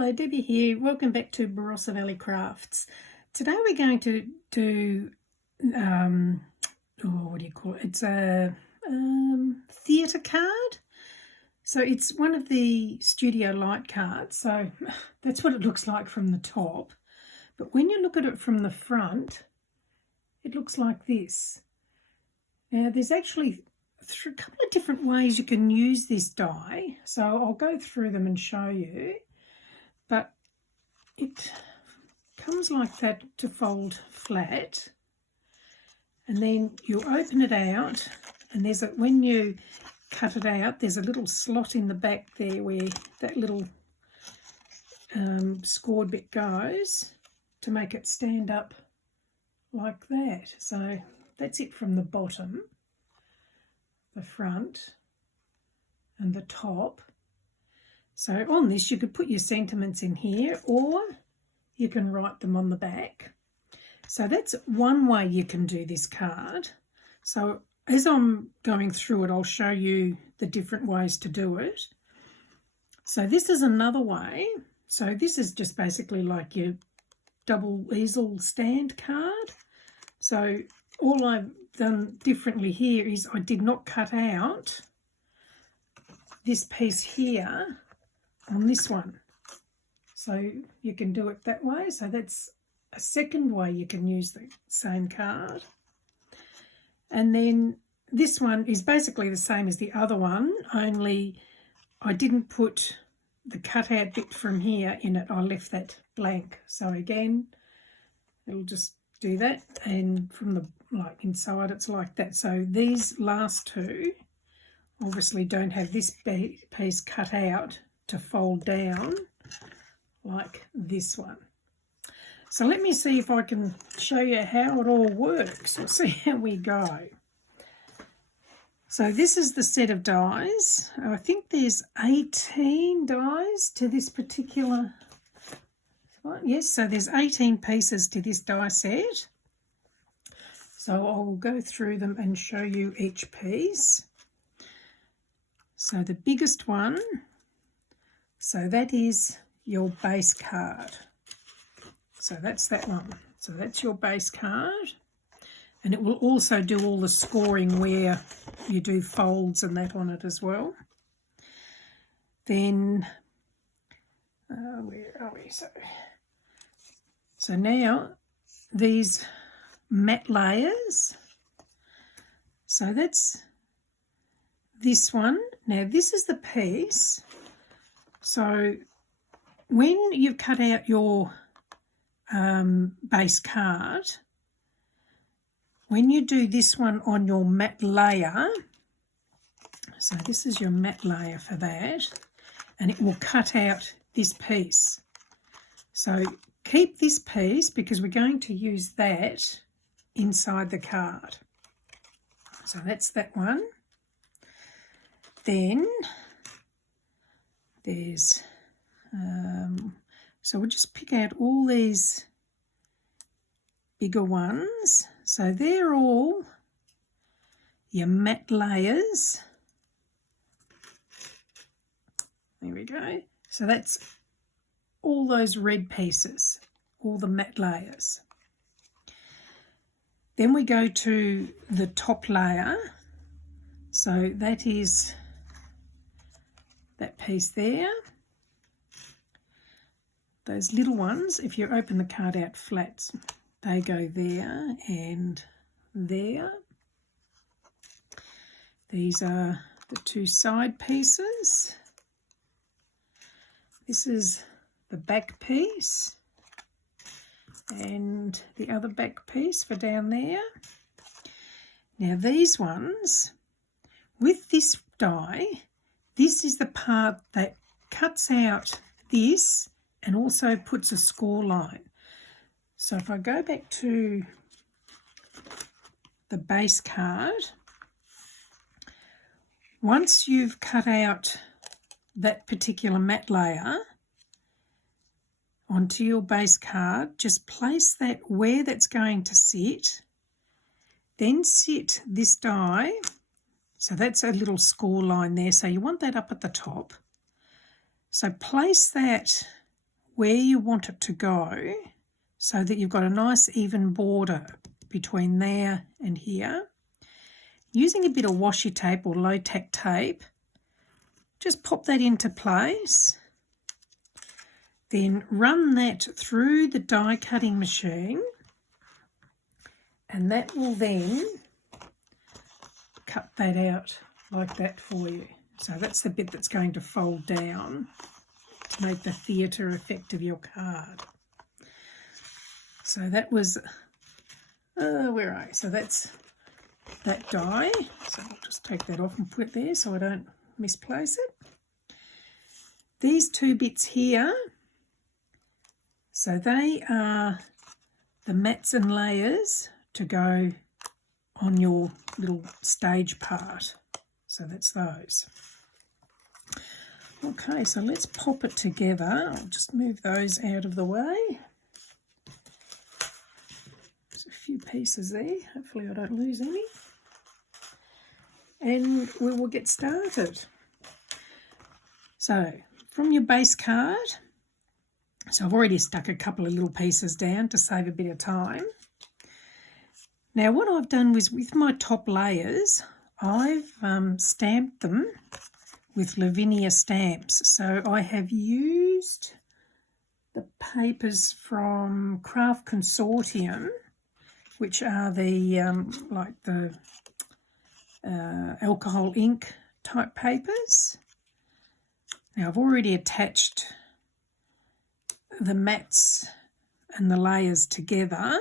Hello, Debbie here. Welcome back to Barossa Valley Crafts. Today we're going to do, what do you call it? It's a theatre card. So it's one of the Studio Light cards. So that's what it looks like from the top. But when you look at it from the front, it looks like this. Now there's actually a couple of different ways you can use this die. So I'll go through them and show you. But it comes like that to fold flat, and then you open it out, and when you cut it out, there's a little slot in the back there where that little scored bit goes to make it stand up like that. So that's it from the bottom, the front and the top. So on this, you could put your sentiments in here, or you can write them on the back. So that's one way you can do this card. So as I'm going through it, I'll show you the different ways to do it. So this is another way. So this is just basically like your double easel stand card. So all I've done differently here is I did not cut out this piece here on this one. So you can do it that way. So that's a second way you can use the same card. And then this one is basically the same as the other one, only I didn't put the cutout bit from here in it. I left that blank. So again, it'll just do that, and from the inside it's like that. So these last two obviously don't have this piece cut out to fold down like this one. So let me see if I can show you how it all works. We'll see how we go. So this is the set of dies. I think there's 18 dies to this particular one. Yes, so there's 18 pieces to this die set. So I will go through them and show you each piece. So the biggest one, so that is your base card. So that's that one. So that's your base card. And it will also do all the scoring where you do folds and that on it as well. Then, where are we? So now these matte layers. So that's this one. Now this is the piece. So when you've cut out your base card, when you do this one on your matte layer, so this is your matte layer for that, and it will cut out this piece. So keep this piece because we're going to use that inside the card. So that's that one. Then there's, so we'll just pick out all these bigger ones. So they're all your matte layers. There we go. So that's all those red pieces, all the matte layers. Then we go to the top layer. So that is that piece there. Those little ones, if you open the card out flat, they go there and there. These are the two side pieces. This is the back piece and the other back piece for down there. Now these ones, with this die, this is the part that cuts out this and also puts a score line. So if I go back to the base card, once you've cut out that particular matte layer onto your base card, just place that where that's going to sit, then sit this die. So that's a little score line there. So you want that up at the top. So place that where you want it to go so that you've got a nice even border between there and here. Using a bit of washi tape or low-tack tape, just pop that into place. Then run that through the die cutting machine, and that will then cut that out like that for you. So that's the bit that's going to fold down to make the theatre effect of your card. So that was, where are you? So that's that die. So I'll just take that off and put it there so I don't misplace it. These two bits here, so they are the mats and layers to go on your little stage part. So that's those. Okay, so let's pop it together. I'll just move those out of the way. There's a few pieces there. Hopefully I don't lose any. And we will get started. So from your base card, so I've already stuck a couple of little pieces down to save a bit of time. Now what I've done was with my top layers, I've stamped them with Lavinia stamps. So I have used the papers from Craft Consortium, which are the like the alcohol ink type papers. Now I've already attached the mats and the layers together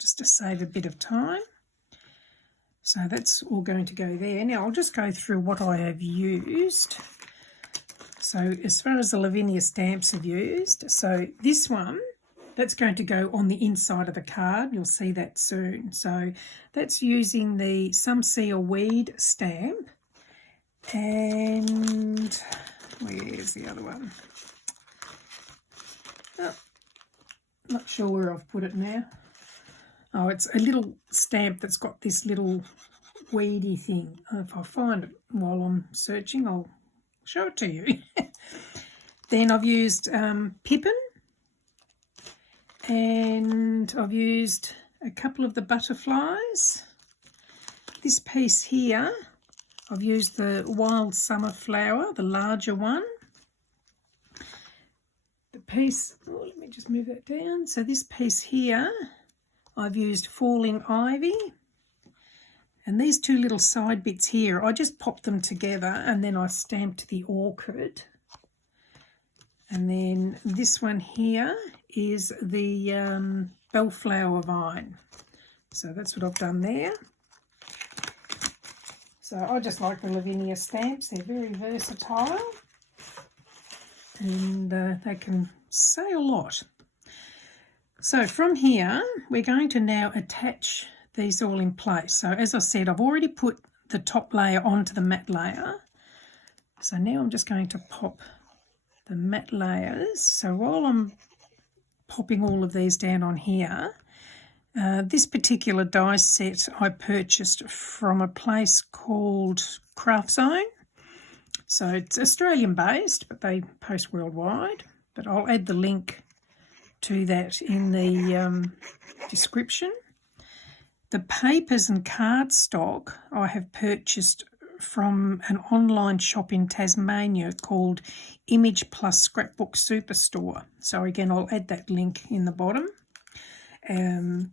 just to save a bit of time. So that's all going to go there. Now I'll just go through what I have used. So as far as the Lavinia stamps have used, so this one, that's going to go on the inside of the card. You'll see that soon. So that's using the Some Sea or Weed stamp. And where's the other one? Oh, not sure where I've put it now. Oh, it's a little stamp that's got this little weedy thing. If I find it while I'm searching, I'll show it to you. Then I've used Pippin, and I've used a couple of the butterflies. This piece here, I've used the Wild Summer Flower, the larger one. The piece, oh, let me just move that down. So this piece here, I've used Falling Ivy, and these two little side bits here, I just popped them together and then I stamped the orchid. And then this one here is the bellflower vine. So that's what I've done there. So I just like the Lavinia stamps. They're very versatile and they can say a lot. So from here, we're going to now attach these all in place. So as I said, I've already put the top layer onto the matte layer. So now I'm just going to pop the matte layers. So while I'm popping all of these down on here, this particular die set I purchased from a place called Craft Zone. So it's Australian based, but they post worldwide. But I'll add the link to that in the description. The papers and cardstock I have purchased from an online shop in Tasmania called Image Plus Scrapbook Superstore. So again, I'll add that link in the bottom. And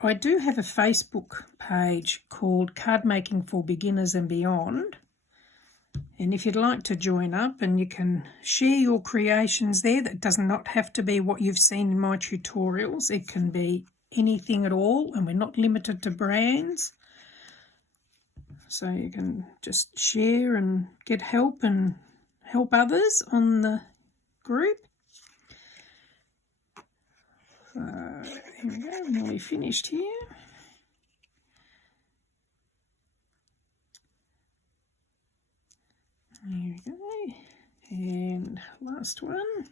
I do have a Facebook page called Card Making for Beginners and Beyond. And if you'd like to join up, and you can share your creations there, that does not have to be what you've seen in my tutorials. It can be anything at all, and we're not limited to brands. So you can just share and get help and help others on the group. So here we go, nearly finished here. There we go. And last one.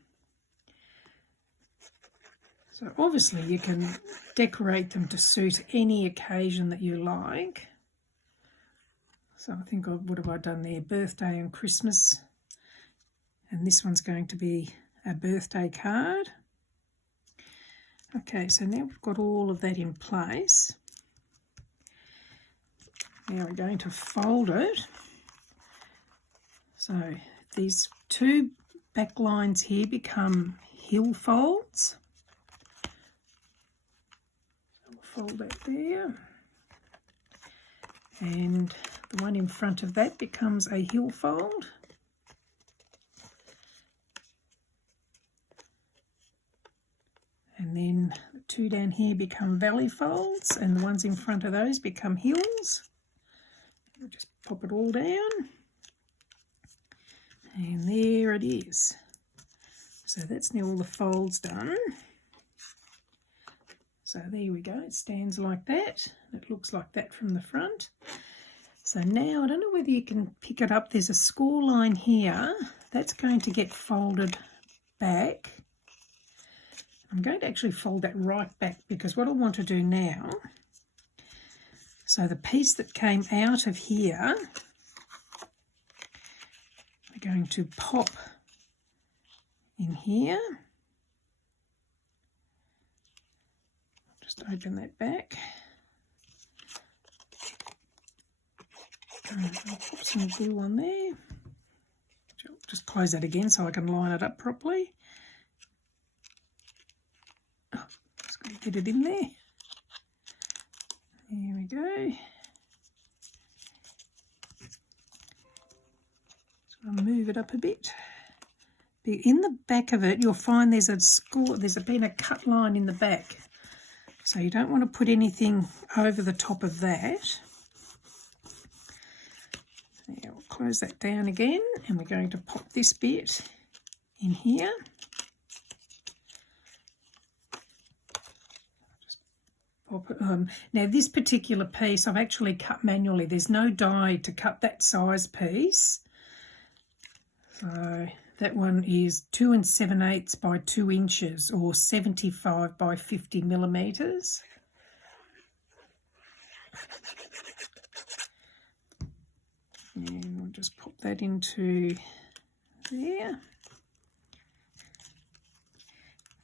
So obviously you can decorate them to suit any occasion that you like. So I think what have I done there? Birthday and Christmas. And this one's going to be a birthday card. Okay, so now we've got all of that in place. Now we're going to fold it. So these two back lines here become heel folds. So we'll fold that there. And the one in front of that becomes a heel fold. And then the two down here become valley folds, and the ones in front of those become heels. I'll just pop it all down. And there it is. So that's now all the folds done. So there we go, it stands like that. It looks like that from the front. So now, I don't know whether you can pick it up, there's a score line here. That's going to get folded back. I'm going to actually fold that right back, because what I want to do now, so the piece that came out of here, we're going to pop in here. Just open that back. And I'll pop some glue on there. Just close that again so I can line it up properly. Oh, just got to get it in there. There we go. Just going to move it up a bit. In the back of it, you'll find there's been a cut line in the back. So you don't want to put anything over the top of that. Now we'll close that down again, and we're going to pop this bit in here. Just pop it. Now this particular piece I've actually cut manually. There's no die to cut that size piece. So that one is 2 7/8 by 2 inches, or 75 by 50 millimeters. And we'll just pop that into there.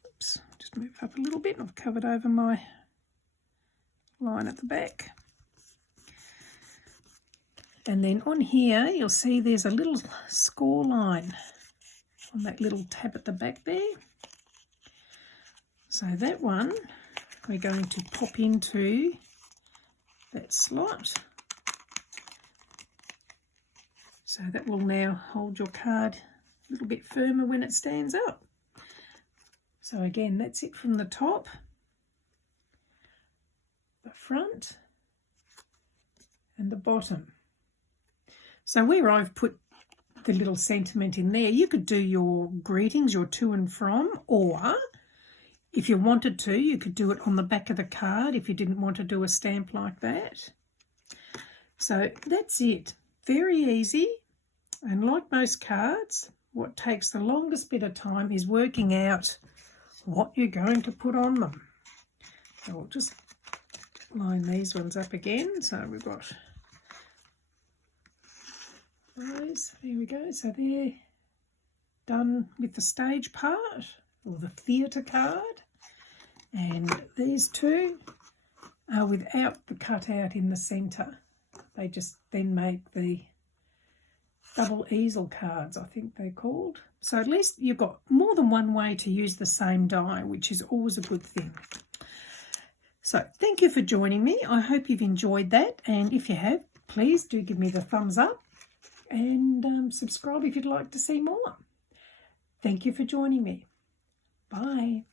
Oops, just move it up a little bit. I've covered over my line at the back. And then on here, you'll see there's a little score line on that little tab at the back there. So that one we're going to pop into that slot. So that will now hold your card a little bit firmer when it stands up. So again, that's it from the top, the front, and the bottom. So where I've put the little sentiment in there, you could do your greetings, your to and from, or if you wanted to, you could do it on the back of the card if you didn't want to do a stamp like that. So that's it. Very easy. And like most cards, what takes the longest bit of time is working out what you're going to put on them. So we'll just line these ones up again. So we've got those. There we go. So they're done with the stage part, or the theatre card. And these two are without the cutout in the centre. They just then make the double easel cards, I think they're called. So at least you've got more than one way to use the same die, which is always a good thing. So thank you for joining me. I hope you've enjoyed that. And if you have, please do give me the thumbs up and subscribe if you'd like to see more. Thank you for joining me. Bye.